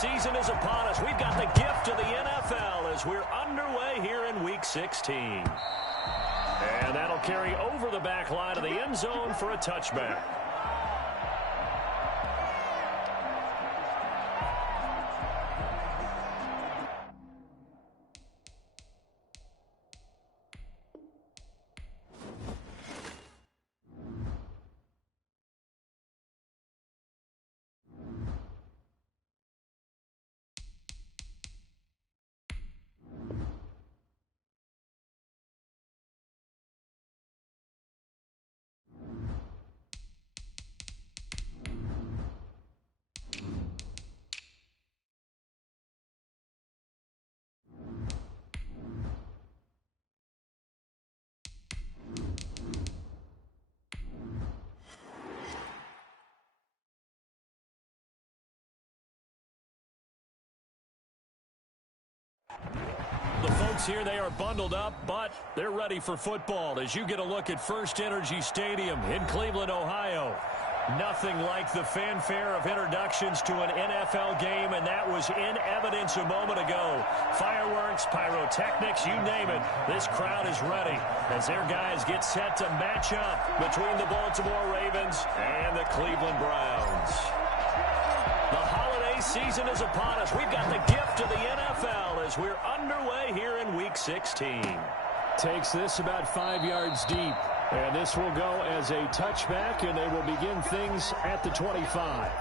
season is upon us. We've got the gift of the NFL as we're underway here in Week 16. And that'll carry over the back line of the end zone for a touchback. The folks here, they are bundled up, but they're ready for football as you get a look at First Energy Stadium in Cleveland, Ohio. Nothing like the fanfare of introductions to an NFL game, and that was in evidence a moment ago. Fireworks, pyrotechnics, you name it. This crowd is ready as their guys get set to match up between the Baltimore Ravens and the Cleveland Browns. The holiday season is upon us. We've got the gift of the NFL as we're underway here in Week 16. Takes this about 5 yards deep. And this will go as a touchback, and they will begin things at the 25.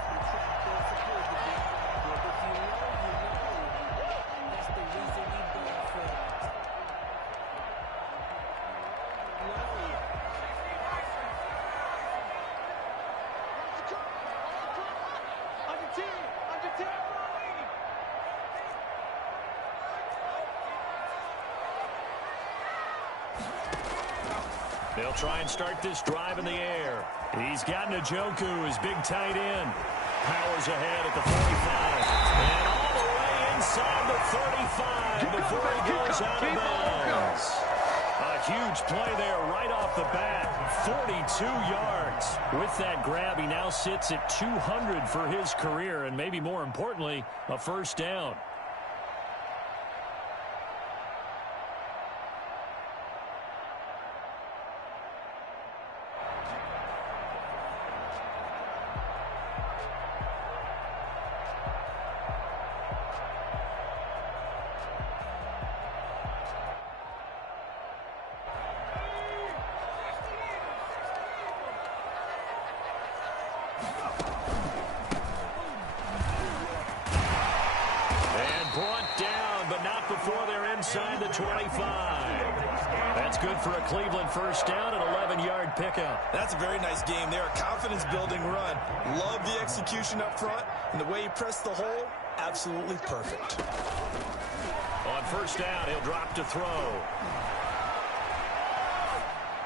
They'll try and start this drive in the air. He's got Njoku, his big tight end. Powers ahead at the 45. And all the way inside the 35 before he goes out of bounds. A huge play there right off the bat. 42 yards. With that grab, he now sits at 200 for his career, and maybe more importantly, a first down. Before they're inside the 25. That's good for a Cleveland first down, an 11-yard pickup. That's a very nice game there. A confidence-building run. Love the execution up front, and the way he pressed the hole, absolutely perfect. On first down, he'll drop to throw.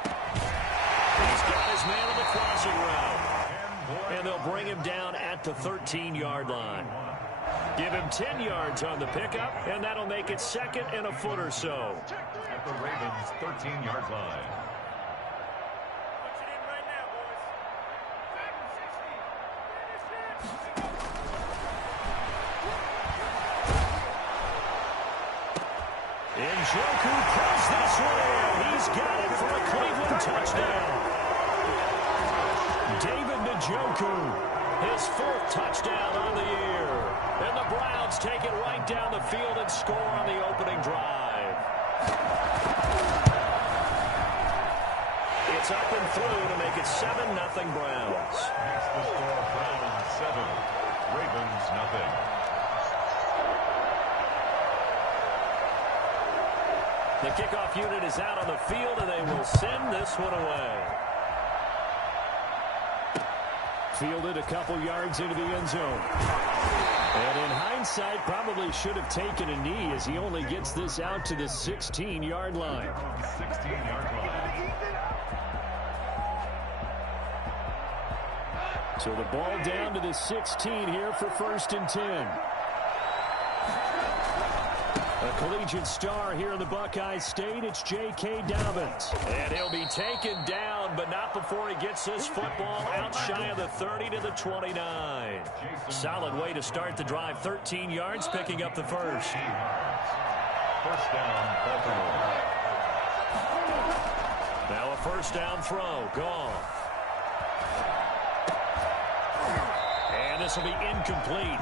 He's got his man on the crossing route. And they'll bring him down at the 13-yard line. Give him 10 yards on the pickup, and that'll make it second and a foot or so. At the Ravens' 13-yard line. Njoku pulls this one in. He's got it for a Cleveland touchdown. David Njoku, his fourth touchdown on the year. And the Browns take it right down the field and score on the opening drive. It's up and through to make it 7-0 Browns. Makes the score Browns 7, Ravens 0. The kickoff unit is out on the field, and they will send this one away. Fielded a couple yards into the end zone. And in hindsight, probably should have taken a knee as he only gets this out to the 16-yard line. 16-yard line. So the ball down to the 16 here for 1st and 10. A collegiate star here in the Buckeye State. It's J.K. Dobbins. And he'll be taken down, but not before he gets this football out shy of the 30 to the 29. Solid way to start the drive. 13 yards, picking up the first. First down, Baltimore. Now a first down throw. Goff. And this will be incomplete.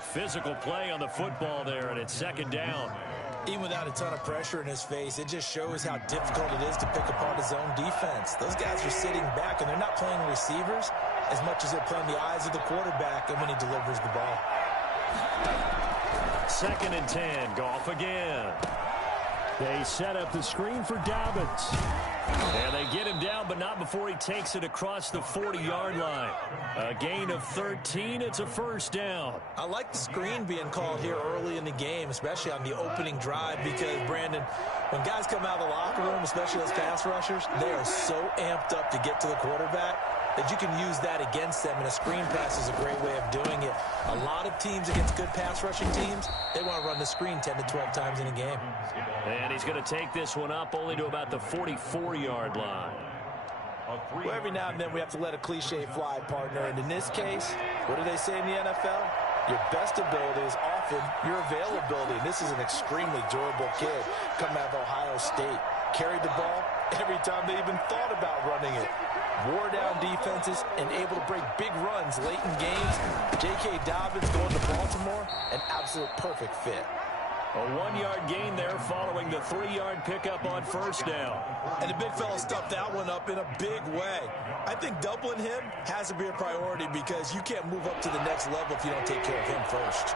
Physical play on the football there, and it's second down. Even without a ton of pressure in his face, it just shows how difficult it is to pick apart his own defense. Those guys are sitting back, and they're not playing receivers as much as they're playing the eyes of the quarterback and when he delivers the ball. Second and 10. Goff again. They set up the screen for Dobbins. And they get him down, but not before he takes it across the 40-yard line. A gain of 13. It's a first down. I like the screen being called here early in the game, especially on the opening drive, because, Brandon, when guys come out of the locker room, especially those pass rushers, they are so amped up to get to the quarterback that you can use that against them, and a screen pass is a great way of doing it. A lot of teams against good pass rushing teams, they want to run the screen 10 to 12 times in a game. And he's going to take this one up only to about the 44-yard line. Well, every now and then we have to let a cliche fly, partner. And in this case, what do they say in the NFL? Your best ability is often your availability. And this is an extremely durable kid coming out of Ohio State. Carried the ball every time they even thought about running it. Wore down defenses and able to break big runs late in games. J.K. Dobbins going to Baltimore, an absolute perfect fit. A 1-yard gain there following the 3-yard pickup on first down. And the big fella stuffed that one up in a big way. I think doubling him has to be a priority because you can't move up to the next level if you don't take care of him first.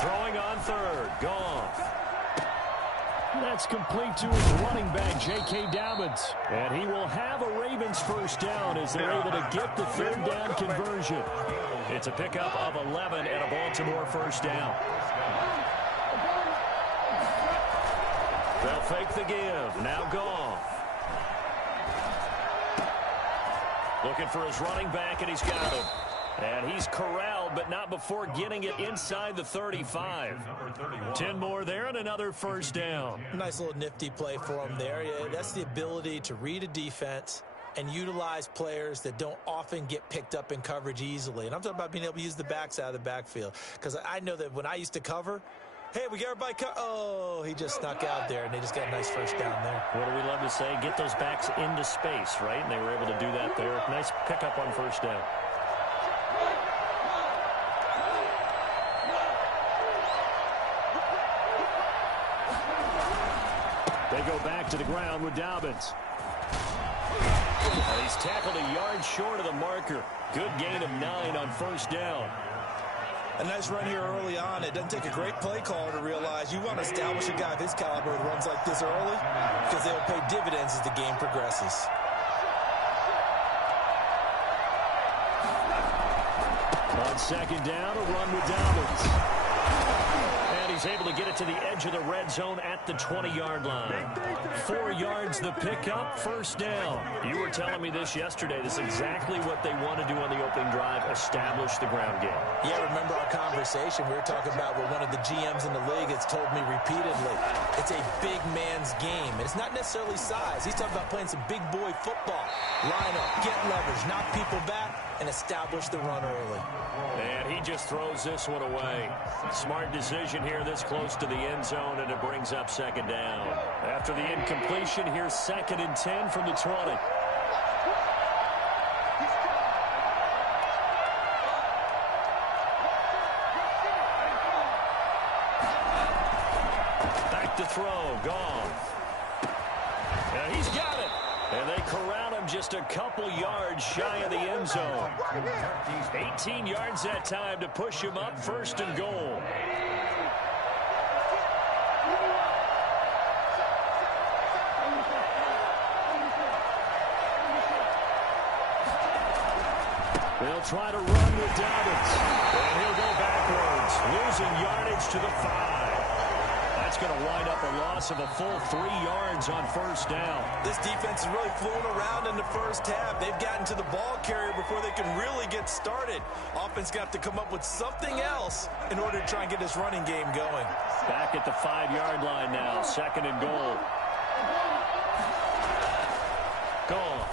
Throwing on third. Goff. That's complete to his running back, J.K. Dobbins. And he will have a Ravens first down as they're able to get the third down conversion. It's a pickup of 11 and a Baltimore first down. They'll fake the give. Now Goff. Looking for his running back, and he's got him. And he's corralled, but not before getting it inside the 35. 10 more there and another first down. Nice little nifty play for him there. Yeah, that's the ability to read a defense and utilize players that don't often get picked up in coverage easily. And I'm talking about being able to use the backs out of the backfield. Because I know that when I used to cover, hey, we get everybody oh, he just snuck out there, and they just got a nice first down there. What do we love to say? Get those backs into space, right? And they were able to do that there. Nice pickup on first down. They go back to the ground with Dobbins. And he's tackled a yard short of the marker. Good gain of 9 on first down. A nice run here early on. It doesn't take a great play caller to realize you want to establish a guy of his caliber who runs like this early because they'll pay dividends as the game progresses. On second down, a run with Dobbins. And he's able to get it to the edge of the red zone at the 20-yard line. 4 yards the pickup, first down. You were telling me this yesterday. This is exactly what they want to do on the opening drive, establish the ground game. Yeah, remember our conversation? We were talking about what one of the GMs in the league has told me repeatedly. It's a big man's game. And it's not necessarily size. He's talking about playing some big boy football. Line up, get leverage, knock people back, and establish the run early. And he just throws this one away. Smart decision here this close to the end zone, and it brings up second down. After the incompletion, here's second and 10 from the 20. Back to throw, Goff. And he's got it. And they corral him just a couple yards shy of the end zone. 18 yards that time to push him up, first and goal. They'll try to run with Dobbins. And he'll go backwards, losing yardage to the 5. That's that's going to wind up a loss of a full 3 yards on first down. This defense is really flown around in the first half. They've gotten to the ball carrier before they can really get started. Offense got to come up with something else in order to try and get this running game going. Back at the 5-yard line now, 2nd and goal. Gone.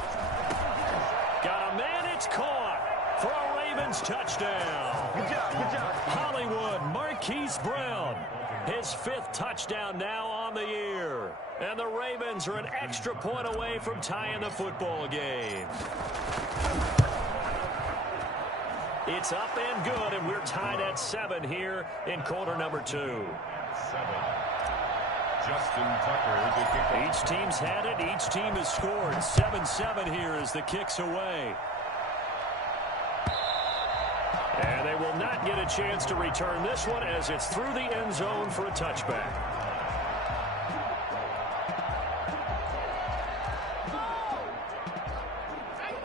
Got a man, it's caught for a Ravens touchdown. Good job. Hollywood Marquise Brown, his 5th touchdown now on the year. And the Ravens are an extra point away from tying the football game. It's up and good, and we're tied at 7 here in quarter number 2. 7. Justin Tucker, the kicker. Each team's had it. Each team has scored. 7-7 here as the kick's away. And they will not get a chance to return this one as it's through the end zone for a touchback.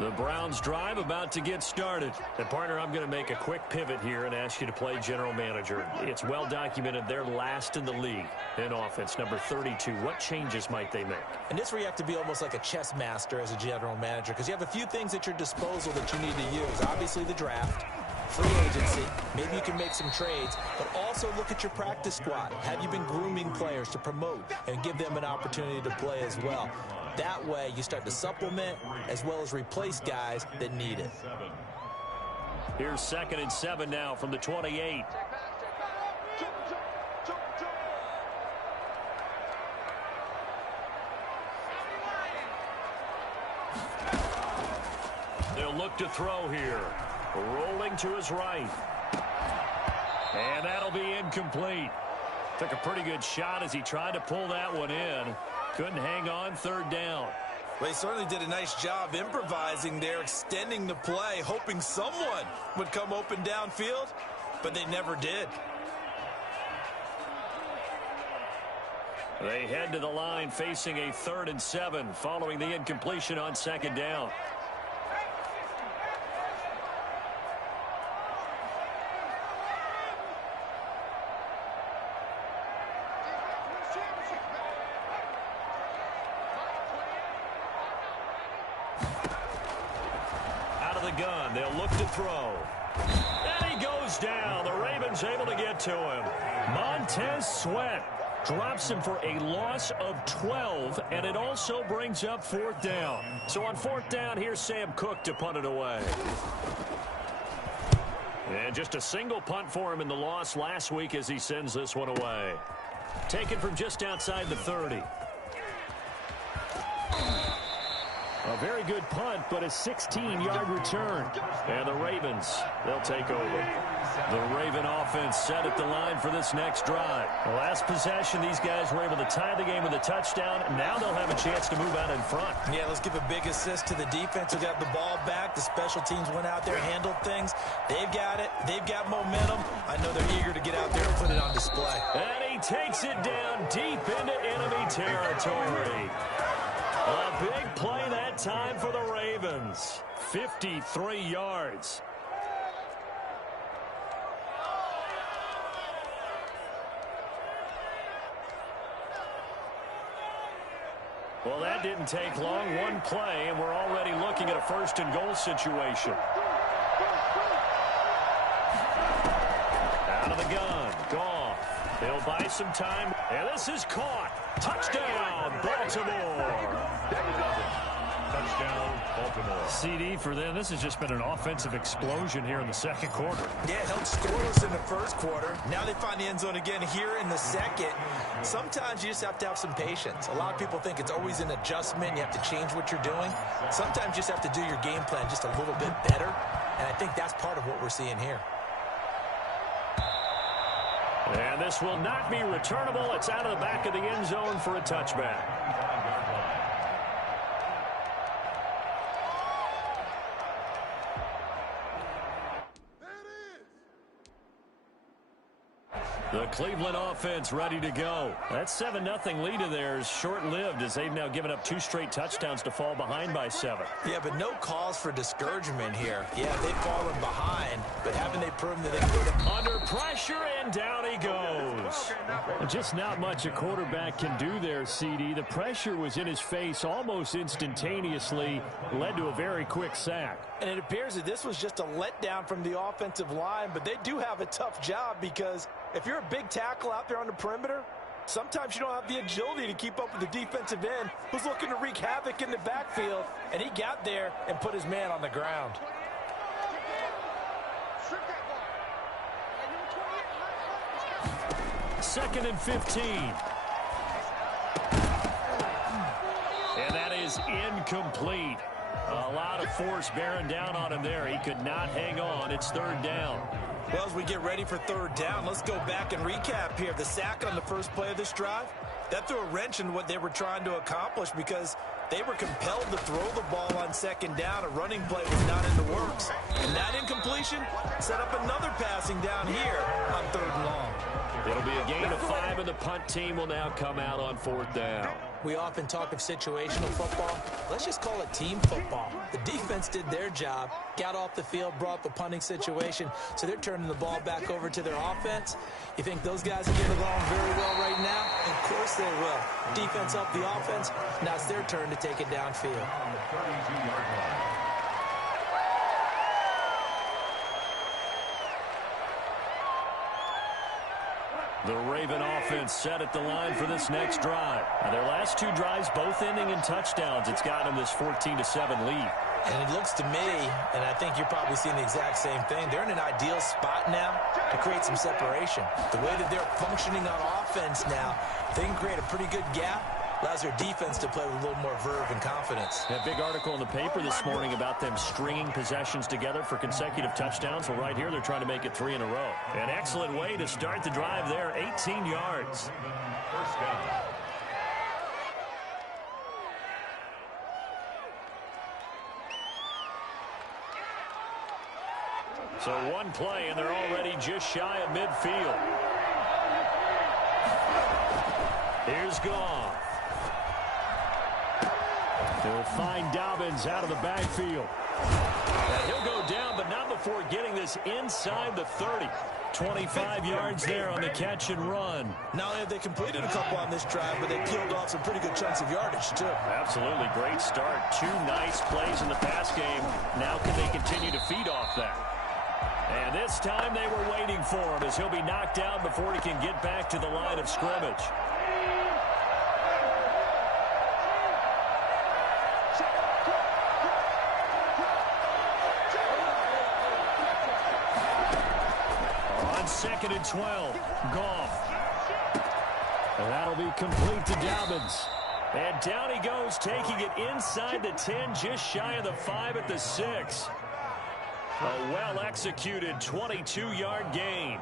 The Browns drive about to get started. And partner, I'm going to make a quick pivot here and ask you to play general manager. It's well documented they're last in the league in offense, number 32. What changes might they make? And this where you have to be almost like a chess master as a general manager, because you have a few things at your disposal that you need to use. Obviously the draft, free agency, maybe you can make some trades, but also look at your practice squad. Have you been grooming players to promote and give them an opportunity to play as well? That way, you start to supplement as well as replace guys that need it. Here's 2nd and 7 now from the 28. They'll look to throw here. Rolling to his right. And that'll be incomplete. Took a pretty good shot as he tried to pull that one in. Couldn't hang on, 3rd down. Well, he certainly did a nice job improvising there, extending the play, hoping someone would come open downfield, but they never did. They head to the line facing a 3rd and 7 following the incompletion on 2nd down. Gun. They'll look to throw. And he goes down. The Ravens able to get to him. Montez Sweat drops him for a loss of 12, and it also brings up 4th down. So on 4th down, here's Sam Cook to punt it away. And just a single punt for him in the loss last week as he sends this one away. Taken from just outside the 30. A very good punt, but a 16-yard return. And the Ravens, they'll take over. The Raven offense set at the line for this next drive. The last possession, these guys were able to tie the game with a touchdown. Now they'll have a chance to move out in front. Yeah, let's give a big assist to the defense who got the ball back. The special teams went out there, handled things. They've got it. They've got momentum. I know they're eager to get out there and put it on display. And he takes it down deep into enemy territory. A big play that time for the Ravens. 53 yards. Well, that didn't take long. One play, and we're already looking at a 1st and goal situation. Out of the gun. Goff. He'll buy some time. And this is caught. Touchdown, Baltimore. Touchdown, Baltimore. CD for them. This has just been an offensive explosion here in the 2nd quarter. Yeah, it held scoreless in the 1st quarter. Now they find the end zone again here in the 2nd. Sometimes you just have to have some patience. A lot of people think it's always an adjustment. You have to change what you're doing. Sometimes you just have to do your game plan just a little bit better. And I think that's part of what we're seeing here. And this will not be returnable. It's out of the back of the end zone for a touchback. The Cleveland offense ready to go. That 7-0 lead of theirs short-lived as they've now given up 2 straight touchdowns to fall behind by 7. Yeah, but no cause for discouragement here. Yeah, they've fallen behind, but haven't they prove that they can go to... Under pressure, and down he goes. Just not much a quarterback can do there, CD. The pressure was in his face almost instantaneously, led to a very quick sack. And it appears that this was just a letdown from the offensive line, but they do have a tough job because if you're a big tackle out there on the perimeter, sometimes you don't have the agility to keep up with the defensive end who's looking to wreak havoc in the backfield, and he got there and put his man on the ground. Second and 15. And that is incomplete. A lot of force bearing down on him there. He could not hang on. It's third down. Well, as we get ready for third down, let's go back and recap here. The sack on the first play of this drive, that threw a wrench in what they were trying to accomplish because they were compelled to throw the ball on second down. A running play was not in the works. And that incompletion set up another passing down here on third and long. It'll be a gain of 5, and the punt team will now come out on fourth down. We often talk of situational football. Let's just call it team football. The defense did their job, got off the field, brought the punting situation, so they're turning the ball back over to their offense. You think those guys will get along very well right now? Of course they will. Defense up the offense. Now it's their turn to take it downfield. The Raven offense set at the line for this next drive. Now, their last two drives both ending in touchdowns. It's got them this 14-7 lead. And it looks to me, and I think you're probably seeing the exact same thing, they're in an ideal spot now to create some separation. The way that they're functioning on offense now, they can create a pretty good gap. Allows their defense to play with a little more verve and confidence. A big article in the paper this morning about them stringing possessions together for consecutive touchdowns. Well, right here, they're trying to make it 3 in a row. An excellent way to start the drive there, 18 yards. First down. So one play, and they're already just shy of midfield. Here's Goff. They'll find Dobbins out of the backfield. And he'll go down, but not before getting this inside the 30. 25 yards there on the catch and run. Not only have they completed a couple on this drive, but they peeled off some pretty good chunks of yardage, too. Absolutely great start. 2 nice plays in the pass game. Now can they continue to feed off that? And this time they were waiting for him as he'll be knocked down before he can get back to the line of scrimmage. Second and 12. Goff. And that'll be complete to Dobbins. And down he goes, taking it inside the 10, just shy of the 5 at the 6. A well-executed 22-yard gain.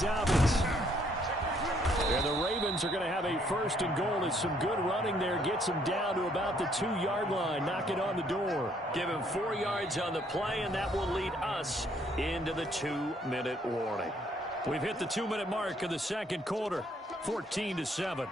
Dobbins. And the Ravens are going to have a first and goal. As some good running there gets him down to about the 2-yard line. Knock it on the door. Give him 4 yards on the play, and that will lead us into the 2-minute warning. We've hit the 2-minute mark of the second quarter. 14-7.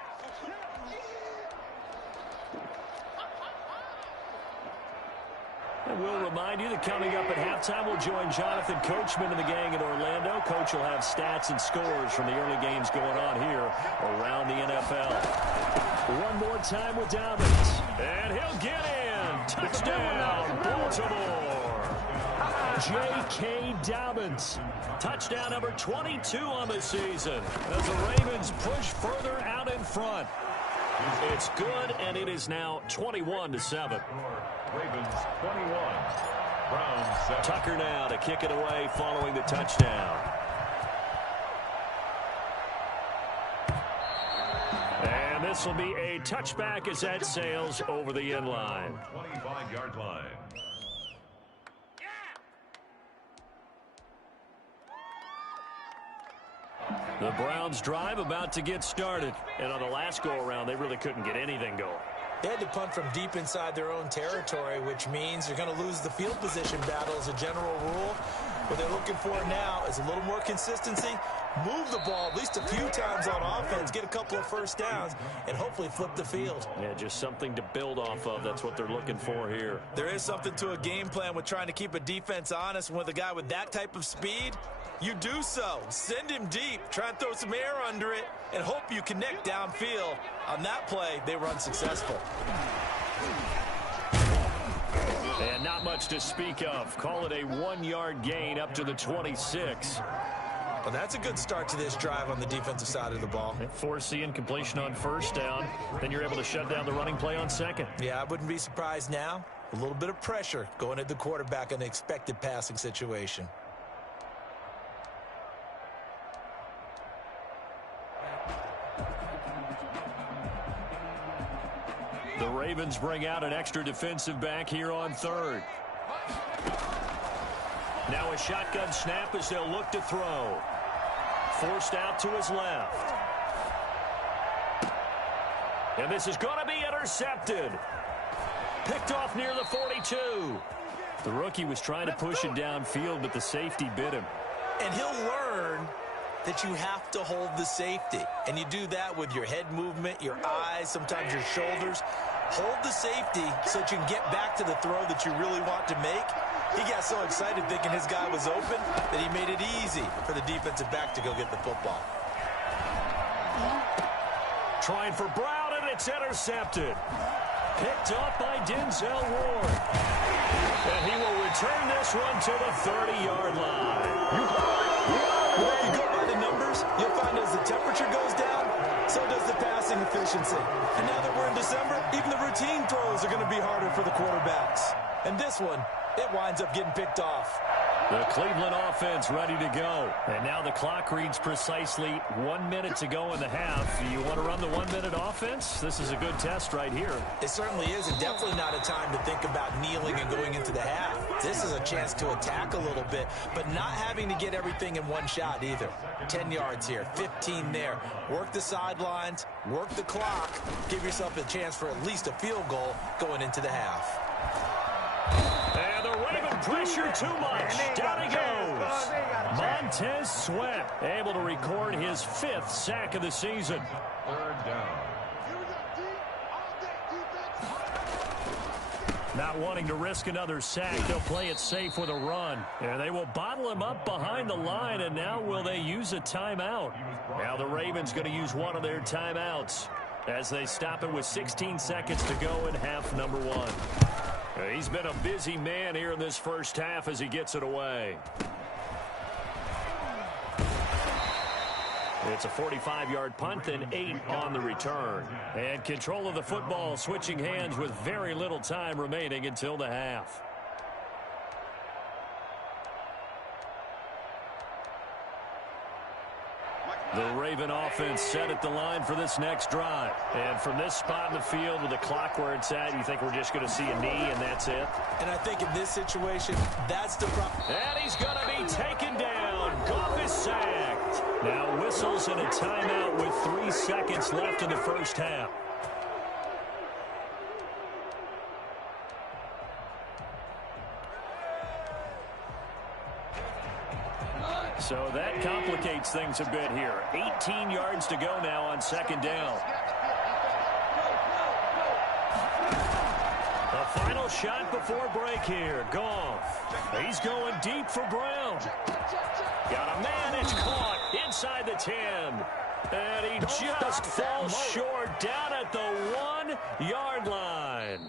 And we'll remind you that coming up at halftime, we'll join Jonathan Coachman and the gang in Orlando. Coach will have stats and scores from the early games going on here around the NFL. One more time with Dobbins. And he'll get in. Touchdown, Baltimore. J.K. Dobbins. Touchdown number 22 on the season as the Ravens push further out in front. It's good, and it is now 21-7. Ravens 21, Browns 7. Tucker now to kick it away following the touchdown. And this will be a touchback as that sails over the end line. 25-yard line. The Browns drive about to get started. And on the last go-around, they really couldn't get anything going. They had to punt from deep inside their own territory, which means you're going to lose the field position battle as a general rule. What they're looking for now is a little more consistency, move the ball at least a few times on offense, get a couple of first downs, and hopefully flip the field. Yeah, just something to build off of. That's what they're looking for here. There is something to a game plan with trying to keep a defense honest. With a guy with that type of speed, you do so. Send him deep, try and throw some air under it, and hope you connect downfield. On that play, they were unsuccessful. And not much to speak of. Call it a 1-yard gain up to the 26. Well, that's a good start to this drive on the defensive side of the ball. Force the incompletion on first down. Then you're able to shut down the running play on second. Yeah, I wouldn't be surprised now. A little bit of pressure going at the quarterback in an expected passing situation. The Ravens bring out an extra defensive back here on third. Now a shotgun snap as they'll look to throw. Forced out to his left. And this is going to be intercepted. Picked off near the 42. The rookie was trying to push it downfield, but the safety bit him. And he'll learn that you have to hold the safety. And you do that with your head movement, your eyes, sometimes your shoulders. Hold the safety so that you can get back to the throw that you really want to make. He got so excited thinking his guy was open that he made it easy for the defensive back to go get the football. Trying for Brown, and it's intercepted. Picked up by Denzel Ward. And he will return this one to the 30-yard line. Well, if you go by the numbers, you'll find as the temperature goes down, so does the passing efficiency. And now that we're in December, even the routine throws are going to be harder for the quarterbacks. And this one, it winds up getting picked off. The Cleveland offense ready to go. And now the clock reads precisely 1 minute to go in the half. You want to run the 1 minute offense? This is a good test right here. It certainly is, and definitely not a time to think about kneeling and going into the half. This is a chance to attack a little bit, but not having to get everything in one shot either. 10 yards here, 15 there. Work the sidelines, work the clock. Give yourself a chance for at least a field goal going into the half. And the Raven pressure too much. Down he goes. Montez Sweat able to record his 5th sack of the season. Third down. Not wanting to risk another sack, they'll play it safe with a run. And they will bottle him up behind the line, and now will they use a timeout? Now the Ravens going to use one of their timeouts as they stop it with 16 seconds to go in half number 1. He's been a busy man here in this first half as he gets it away. It's a 45-yard punt and 8 on the return. And control of the football switching hands with very little time remaining until the half. The Raven offense set at the line for this next drive. And from this spot in the field with the clock where it's at, you think we're just going to see a knee and that's it? And I think in this situation, that's the problem. And he's going to be taken down. Goff is sacked. Now whistles and a timeout with 3 seconds left in the first half. So that complicates things a bit here. 18 yards to go now on second down. A final shot before break here. Goff. He's going deep for Brown. Got a man. It's caught inside the 10. And he just falls short down at the 1-yard line.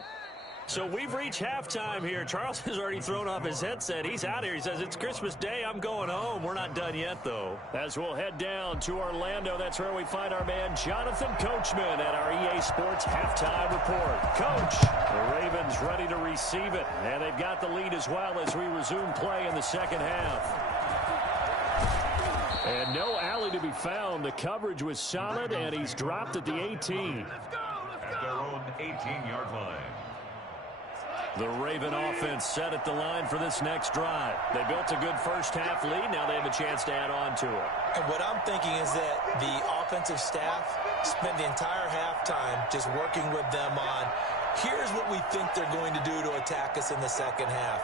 So we've reached halftime here. Charles has already thrown off his headset. He's out here. He says, it's Christmas Day. I'm going home. We're not done yet, though. As we'll head down to Orlando, that's where we find our man Jonathan Coachman at our EA Sports Halftime Report. Coach, the Ravens ready to receive it. And they've got the lead as well as we resume play in the second half. And no alley to be found. The coverage was solid, and he's dropped at the 18. At their own 18-yard line. The Raven offense set at the line for this next drive. They built a good first-half lead. Now they have a chance to add on to it. And what I'm thinking is that the offensive staff spent the entire halftime just working with them on, here's what we think they're going to do to attack us in the second half.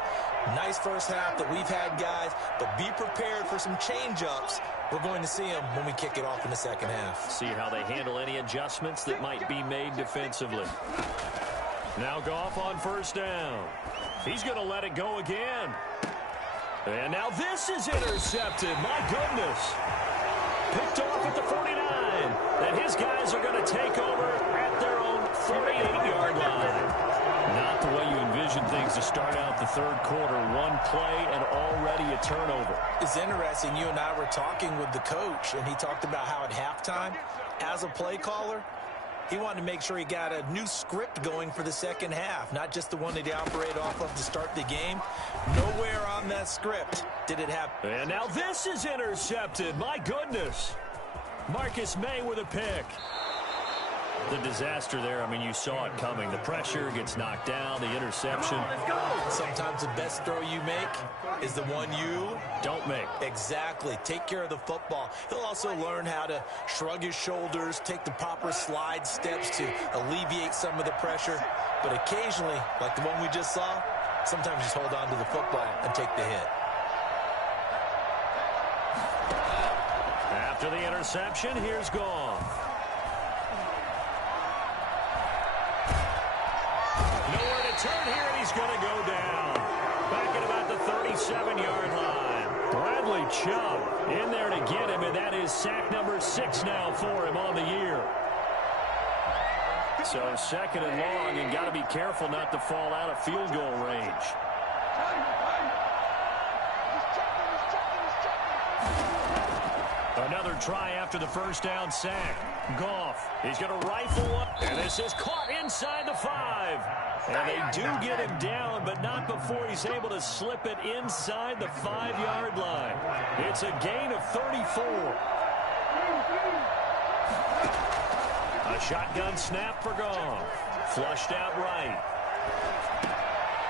Nice first half that we've had, guys, but be prepared for some change-ups. We're going to see them when we kick it off in the second half. See how they handle any adjustments that might be made defensively. Now Goff on first down. He's going to let it go again. And now this is intercepted. My goodness. Picked off at the 49. And his guys are going to take over at their own 38-yard line. Not the way you envision things to start out the third quarter. One play and already a turnover. It's interesting. You and I were talking with the coach, and he talked about how at halftime, as a play caller, he wanted to make sure he got a new script going for the second half, not just the one that he operated off of to start the game. Nowhere on that script did it happen. And now this is intercepted. My goodness. Marcus May with a pick. The disaster there, I mean, you saw it coming. The pressure gets knocked down, the interception. Let's go. Sometimes the best throw you make is the one you don't make. Exactly. Take care of the football. He'll also learn how to shrug his shoulders, take the proper slide steps to alleviate some of the pressure. But occasionally, like the one we just saw, sometimes just hold on to the football and take the hit. After the interception, here's Goff. Nowhere to turn here, and he's going to go down. Back at about the 37-yard line. Bradley Chubb in there to get him, and that is sack number 6 now for him on the year. So second and long, and got to be careful not to fall out of field goal range. Another try after the first down sack. Goff, he's going to rifle up, and this is caught inside the 5. And they do get him down, but not before he's able to slip it inside the 5-yard line. It's a gain of 34. A shotgun snap for Goff. Flushed out right.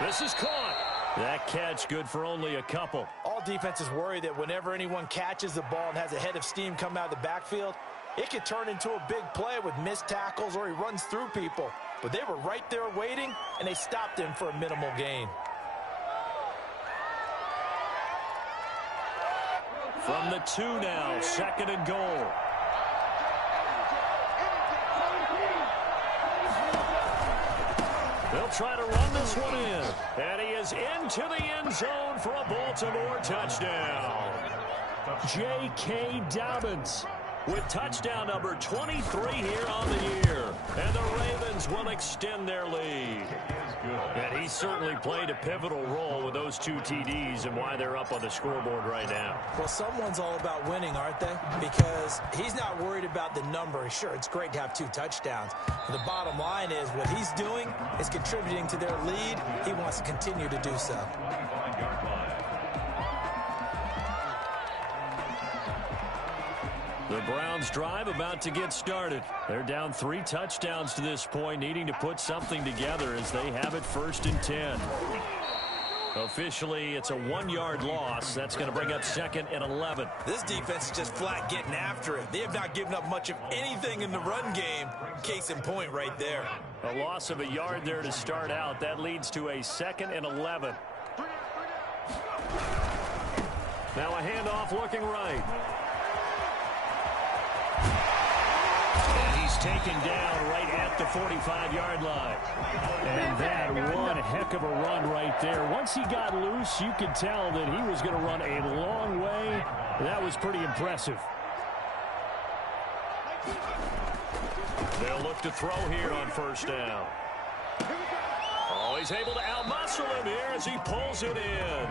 This is caught. That catch good for only a couple. All defenses worry that whenever anyone catches the ball and has a head of steam come out of the backfield, it could turn into a big play with missed tackles or he runs through people. But they were right there waiting, and they stopped him for a minimal gain. From the 2 now, second and goal. They'll try to run this one in. And he is into the end zone for a Baltimore touchdown. J.K. Dobbins with touchdown number 23 here on the year. And the Ravens will extend their lead. And he certainly played a pivotal role with those 2 TDs and why they're up on the scoreboard right now. Well, someone's all about winning, aren't they? Because he's not worried about the number. Sure, it's great to have 2 touchdowns. But the bottom line is what he's doing is contributing to their lead. He wants to continue to do so. The Browns drive about to get started. They're down 3 touchdowns to this point, needing to put something together as they have it 1st and 10. Officially, it's a 1-yard loss. That's going to bring up 2nd and 11. This defense is just flat getting after it. They have not given up much of anything in the run game. Case in point right there. A loss of a yard there to start out. That leads to a 2nd and 11. Now a handoff looking right. Taken down right at the 45-yard line. And that one heck of a run right there. Once he got loose, you could tell that he was going to run a long way. That was pretty impressive. They'll look to throw here on 1st down. Oh, he's able to outmuscle him here as he pulls it in.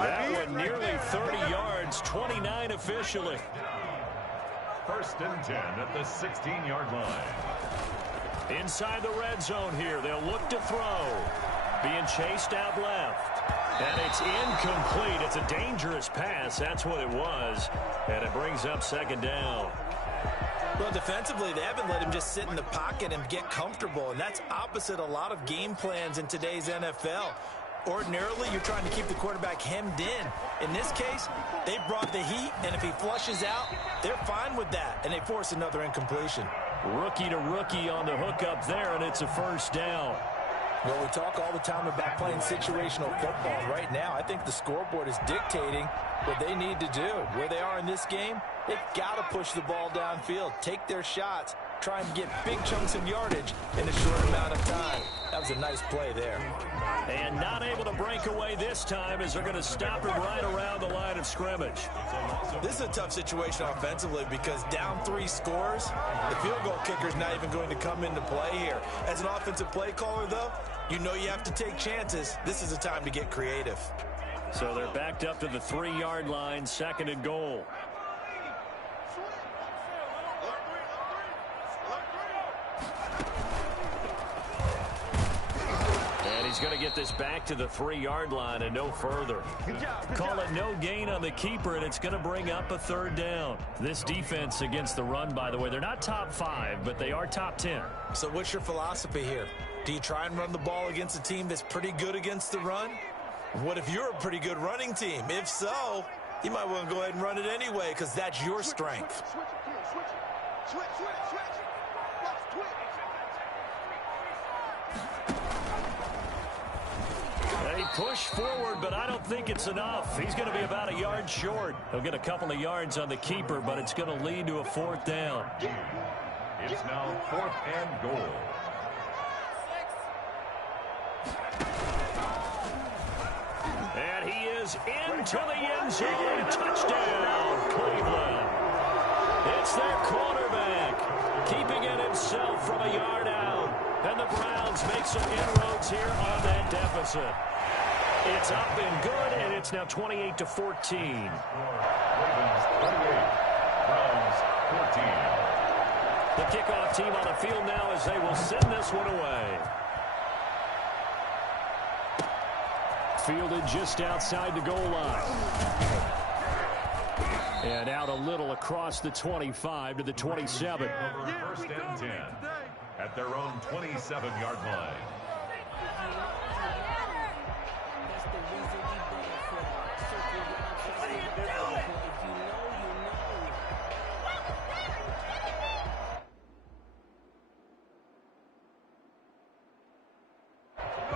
That one nearly 30 yards, 29 officially. 1st and 10 at the 16-yard line. Inside the red zone here. They'll look to throw. Being chased out left. And it's incomplete. It's a dangerous pass. That's what it was. And it brings up 2nd down. Well, defensively, they haven't let him just sit in the pocket and get comfortable, and that's opposite a lot of game plans in today's NFL. Ordinarily, you're trying to keep the quarterback hemmed in. In this case, they brought the heat, and if he flushes out, they're fine with that, and they force another incompletion. Rookie to rookie on the hookup there, and it's a first down. Well, we talk all the time about playing situational football. Right now, I think the scoreboard is dictating what they need to do. Where they are in this game, they've got to push the ball downfield, take their shots, try and get big chunks of yardage in a short amount of time. That was a nice play there. And not able to break away this time as they're going to stop him right around the line of scrimmage. This is a tough situation offensively because down 3 scores, the field goal kicker's not even going to come into play here. As an offensive play caller, though, you know you have to take chances. This is a time to get creative. So they're backed up to the 3-yard line, 2nd and goal. And he's going to get this back to the 3-yard line and no further. Call it no gain on the keeper, and it's going to bring up a 3rd down. This defense against the run, by the way, they're not top 5, but they are top 10. So what's your philosophy here? Do you try and run the ball against a team that's pretty good against the run? What if you're a pretty good running team? If so, you might want to go ahead and run it anyway because that's your strength. They push forward, but I don't think it's enough. He's going to be about a yard short. He'll get a couple of yards on the keeper, but it's going to lead to a 4th down. It's now 4th and goal. And he is into the end zone. Touchdown, Cleveland. It's their quarterback, keeping it himself from a yard out. And the Browns make some inroads here on that deficit. It's up and good, and it's now 28-14. Ravens 38, Browns 14. The kickoff team on the field now as they will send this one away. Fielded just outside the goal line. And out a little across the 25 to the 27. 1st and 10 at their own 27-yard line.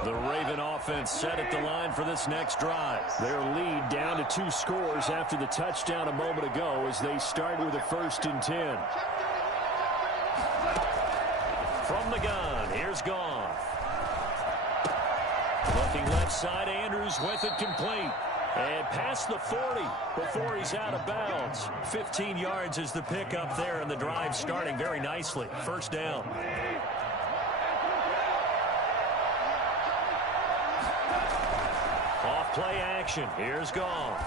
The Raven offense set at the line for this next drive. Their lead down to 2 scores after the touchdown a moment ago as they start with a 1st and 10. From the gun, here's Goff. Looking left side, Andrews with it complete. And past the 40 before he's out of bounds. 15 yards is the pickup there, and the drive starting very nicely. 1st down. Play action. Here's Goff.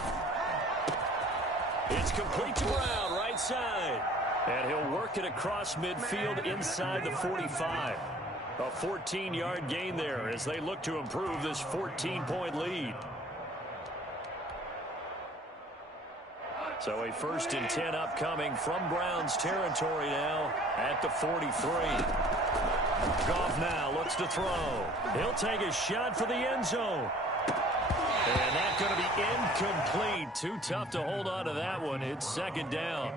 It's complete to Brown, right side. And he'll work it across midfield inside the 45. A 14-yard gain there as they look to improve this 14-point lead. So a 1st and 10 upcoming from Browns territory now at the 43. Goff now looks to throw. He'll take a shot for the end zone. And that's going to be incomplete. Too tough to hold on to that one. It's 2nd down.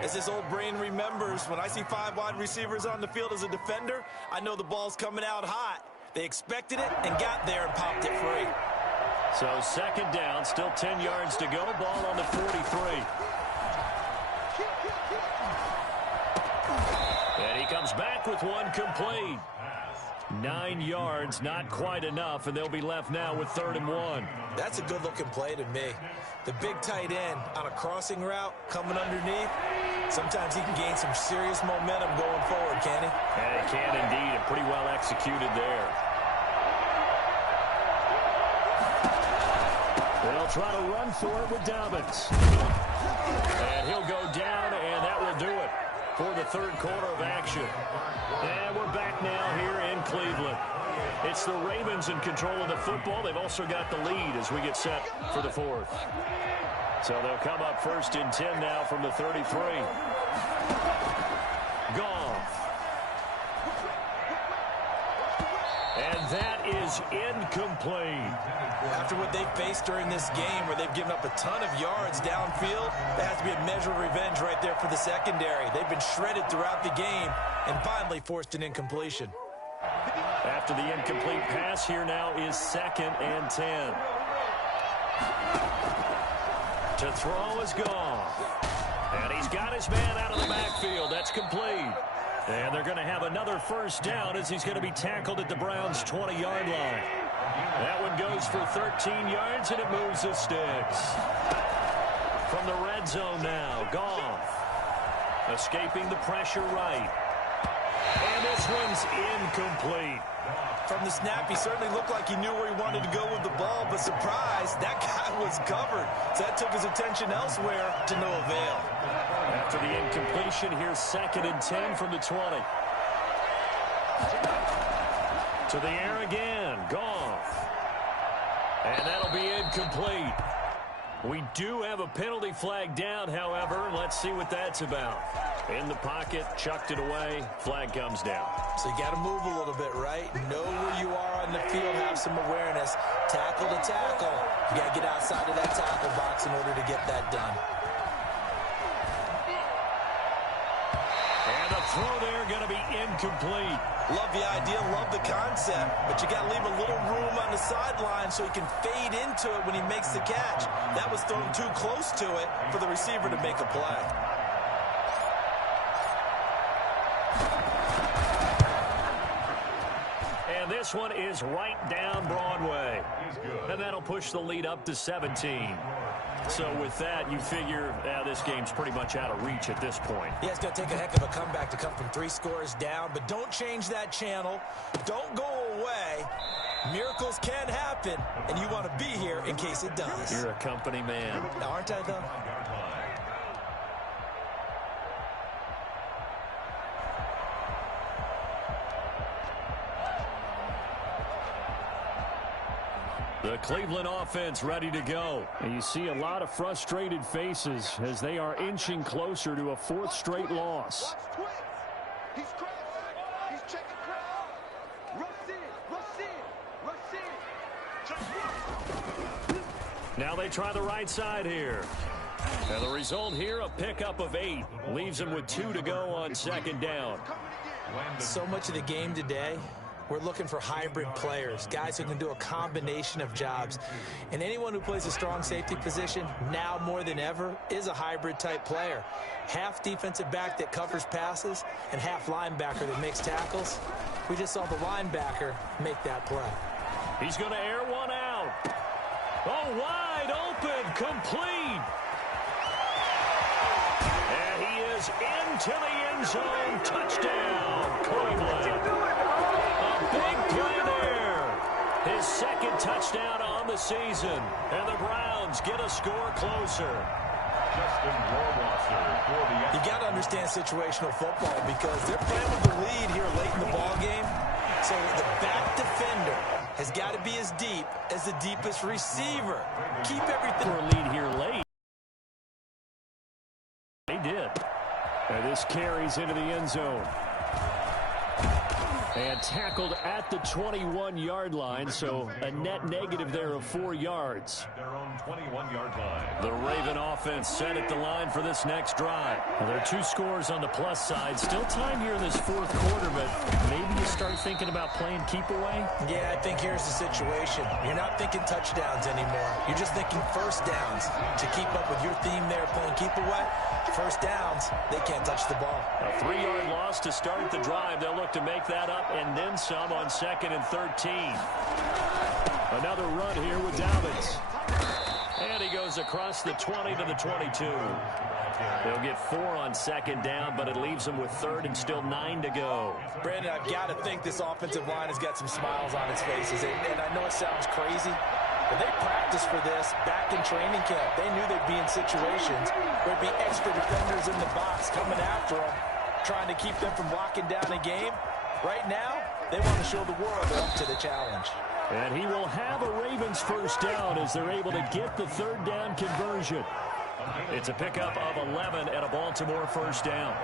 As his old brain remembers, when I see 5 wide receivers on the field as a defender, I know the ball's coming out hot. They expected it and got there and popped it free. So 2nd down, still 10 yards to go. Ball on the 43. And he comes back with one complete. 9 yards, not quite enough, and they'll be left now with 3rd and 1. That's a good-looking play to me. The big tight end on a crossing route coming underneath, sometimes he can gain some serious momentum going forward, can he? And he can indeed, and pretty well executed there. They'll try to run for it with Dobbins. And he'll go down, and that will do it for the 3rd quarter of action. And we're back now here in Cleveland. It's the Ravens in control of the football. They've also got the lead as we get set for the 4th. So they'll come up 1st and 10 now from the 33. Goff. And that is incomplete. After what they faced during this game where they've given up a ton of yards downfield, there has to be a measure of revenge right there for the secondary. They've been shredded throughout the game and finally forced an incompletion. After the incomplete pass, here now is 2nd and 10. To throw is Goff. And he's got his man out of the backfield. That's complete. And they're going to have another first down as he's going to be tackled at the Browns' 20-yard line. That one goes for 13 yards, and it moves the sticks. From the red zone now, Goff. Escaping the pressure right. And this one's incomplete. From the snap, he certainly looked like he knew where he wanted to go with the ball, but surprise, that guy was covered. So that took his attention elsewhere to no avail. After the incompletion, here's 2nd and 10 from the 20. To the air again, Goff. And that'll be incomplete. We do have a penalty flag down, however. Let's see what that's about. In the pocket, chucked it away, flag comes down. So you got to move a little bit, right? Know where you are on the field, have some awareness. Tackle to tackle. You got to get outside of that tackle box in order to get that done. And the throw there going to be incomplete. Love the idea, love the concept, but you got to leave a little room on the sideline so he can fade into it when he makes the catch. That was thrown too close to it for the receiver to make a play. And this one is right down Broadway. And that'll push the lead up to 17. So with that, you figure this game's pretty much out of reach at this point. Yeah, it's going to take a heck of a comeback to come from 3 scores down, but don't change that channel. Don't go away. Miracles can happen, and you want to be here in case it does. You're a company man. Aren't I, though? The Cleveland offense ready to go. And you see a lot of frustrated faces as they are inching closer to a 4th straight loss. He's crashing. He's checking crowd. Rush in. Now they try the right side here. And the result here, a pickup of 8. Leaves them with 2 to go on 2nd down. So much of the game today, we're looking for hybrid players, guys who can do a combination of jobs. And anyone who plays a strong safety position, now more than ever, is a hybrid type player. Half defensive back that covers passes and half linebacker that makes tackles. We just saw the linebacker make that play. He's going to air one out. Oh, wide open, complete. And he is into the end zone. Touchdown, Cleveland. Big play there. His 2nd touchdown on the season. And the Browns get a score closer. Justin Rohrwasser for the... You got to understand situational football because they're playing with the lead here late in the ball game. So the back defender has got to be as deep as the deepest receiver. Keep everything... For a lead here late. They did. And this carries into the end zone. And tackled at the 21-yard line, so a net negative there of 4 yards. Their own 21-yard line. The Raven offense set at the line for this next drive. Well, there are 2 scores on the plus side. Still time here in this 4th quarter, but maybe you start thinking about playing keep away? Yeah, I think here's the situation. You're not thinking touchdowns anymore. You're just thinking first downs. To keep up with your theme there, playing keep away, first downs, they can't touch the ball. A 3-yard loss to start the drive. They'll look to make that up and then some on 2nd and 13. Another run here with Dobbins. And he goes across the 20 to the 22. They'll get 4 on 2nd down, but it leaves them with 3rd and still 9 to go. Brandon, I've got to think this offensive line has got some smiles on its faces. And I know it sounds crazy, but they practiced for this back in training camp. They knew they'd be in situations where there'd be extra defenders in the box coming after them, trying to keep them from locking down a game. Right now, they want to show the world they're up to the challenge. And he will have a Ravens first down as they're able to get the 3rd down conversion. It's a pickup of 11 and a Baltimore first down.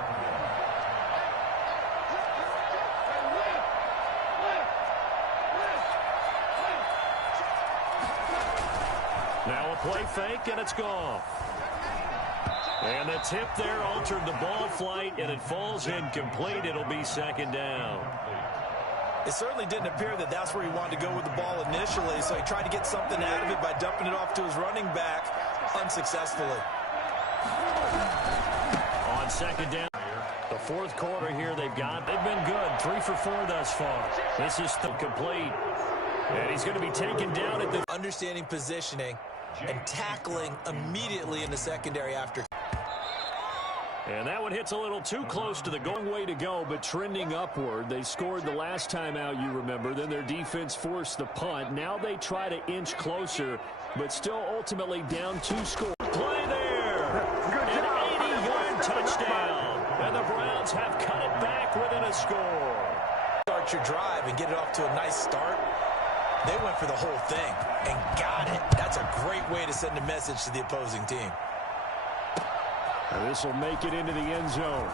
play fake, and it's gone. And the tip there altered the ball flight, and it falls incomplete. It'll be second down. It certainly didn't appear that that's where he wanted to go with the ball initially, so he tried to get something out of it by dumping it off to his running back unsuccessfully. On second down, the fourth quarter here they've been good. 3 for 4 thus far. This is still complete. And he's going to be taken down at the... Understanding positioning and tackling immediately in the secondary after. And that one hits a little too close to the goal. Way to go, but trending upward. They scored the last time out, you remember. Then their defense forced the punt. Now they try to inch closer, but still ultimately down 2 scores. Play there. An 80-yard touchdown. And the Browns have cut it back within a score. Start your drive and get it off to a nice start. They went for the whole thing and got it. That's a great way to send a message to the opposing team. And this will make it into the end zone.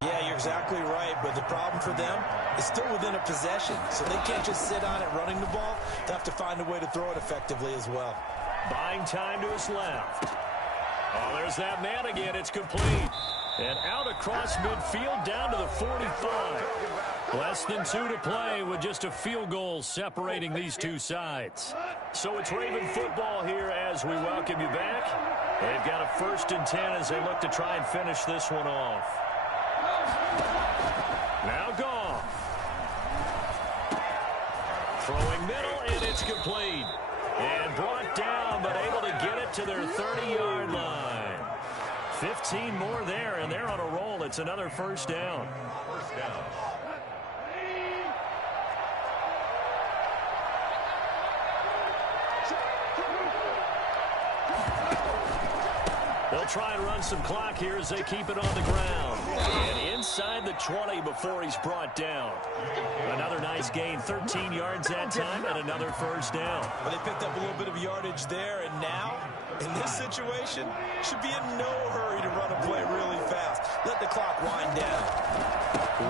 Yeah, you're exactly right, but the problem for them is still within a possession, so they can't just sit on it running the ball. They have to find a way to throw it effectively as well. Buying time to his left. Oh, there's that man again. It's complete. And out across midfield down to the 45. Less than 2 to play with just a field goal separating these two sides. So it's Raven football here as we welcome you back. They've got a 1st and 10 as they look to try and finish this one off. Now Goff. Throwing middle, and it's complete. And brought down, but able to get it to their 30-yard line. 15 more there, and they're on a roll. It's another 1st down. They'll try and run some clock here as they keep it on the ground. And inside the 20 before he's brought down. Another nice gain, 13 yards that time, and another 1st down. Well, they picked up a little bit of yardage there, and now, in this situation, should be in no hurry to run a play really fast. Let the clock wind down.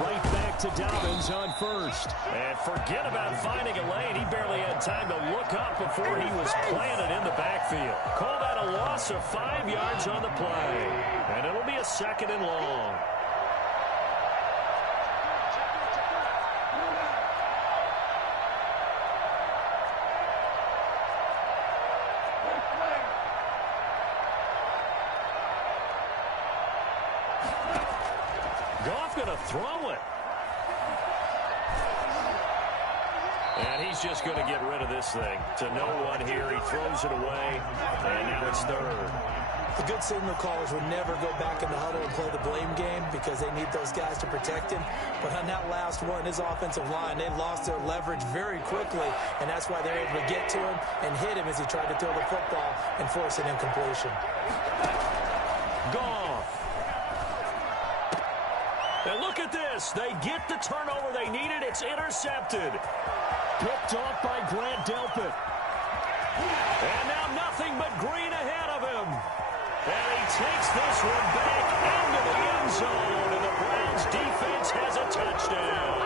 Right back to Dobbins on 1st. And forget about finding a lane. He barely had time to look up before he was planted in the backfield. Call that a loss of 5 yards on the play. And it'll be a 2nd and long. Goff going to throw it. And he's just going to get rid of this thing. To no one here. He throws it away. And now it's 3rd. The good signal callers would never go back in the huddle and play the blame game because they need those guys to protect him. But on that last one, his offensive line, they lost their leverage very quickly, and that's why they're able to get to him and hit him as he tried to throw the football and force an incompletion. Goff. And look at this. They get the turnover they needed. It's intercepted. Picked off by Grant Delpit. And now nothing but green ahead of him. And he takes this one back into the end zone. And the Browns defense has a touchdown.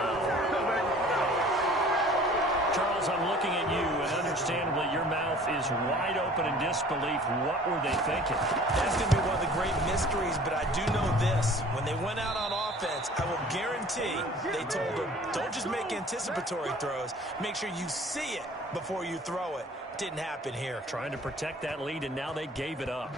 Charles, I'm looking at you, and understandably your mouth is wide open in disbelief. What were they thinking? That's going to be one of the great mysteries, but I do know this. When they went out on offense, I will guarantee they told them, don't just make anticipatory throws. Make sure you see it before you throw it. Didn't happen here. Trying to protect that lead, and now they gave it up.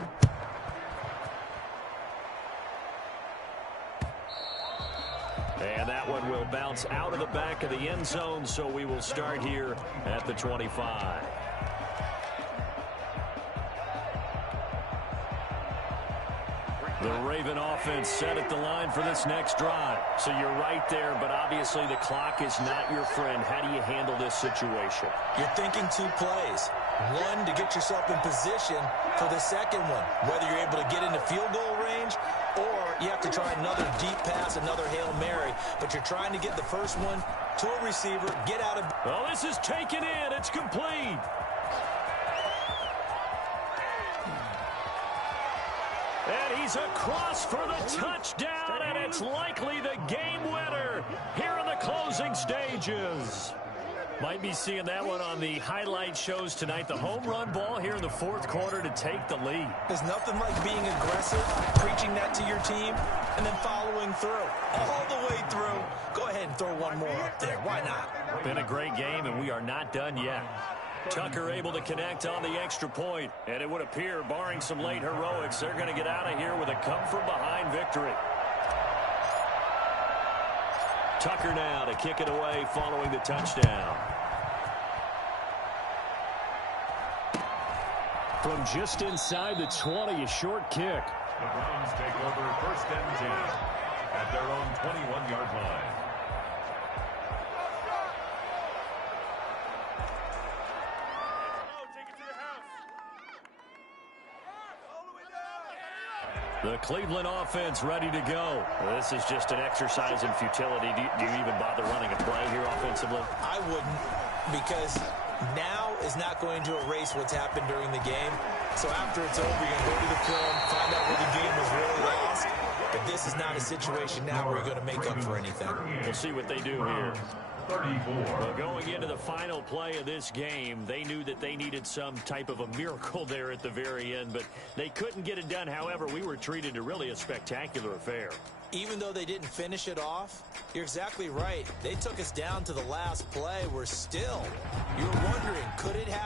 And that one will bounce out of the back of the end zone, so we will start here at the 25. The Raven offense set at the line for this next drive. So you're right there, but obviously the clock is not your friend. How do you handle this situation? You're thinking 2 plays. One, to get yourself in position for the second one, whether you're able to get into field goal range or you have to try another deep pass, another Hail Mary. But you're trying to get the first one to a receiver, get out of... Well, this is taken in. It's complete. And he's across for the touchdown, and it's likely the game winner here in the closing stages. Might be seeing that one on the highlight shows tonight. The home run ball here in the fourth quarter to take the lead. There's nothing like being aggressive, preaching that to your team, and then following through. All the way through. Go ahead and throw one more up there. Why not? Been a great game, and we are not done yet. Tucker able to connect on the extra point. And it would appear, barring some late heroics, they're going to get out of here with a come-from-behind victory. Tucker now to kick it away following the touchdown. From just inside the 20, a short kick. The Browns take over 1st and 10 at their own 21-yard line. The Cleveland offense ready to go. Well, this is just an exercise in futility. Do you even bother running a play here offensively? I wouldn't, because now is not going to erase what's happened during the game. So after it's over, you're going to go to the film, find out where the game was really lost. But this is not a situation now where you're going to make up for anything. We'll see what they do here. 34. Well, going into the final play of this game, they knew that they needed some type of a miracle there at the very end, but they couldn't get it done. However, we were treated to really a spectacular affair. Even though they didn't finish it off, you're exactly right. They took us down to the last play. We're still, you're wondering, could it happen?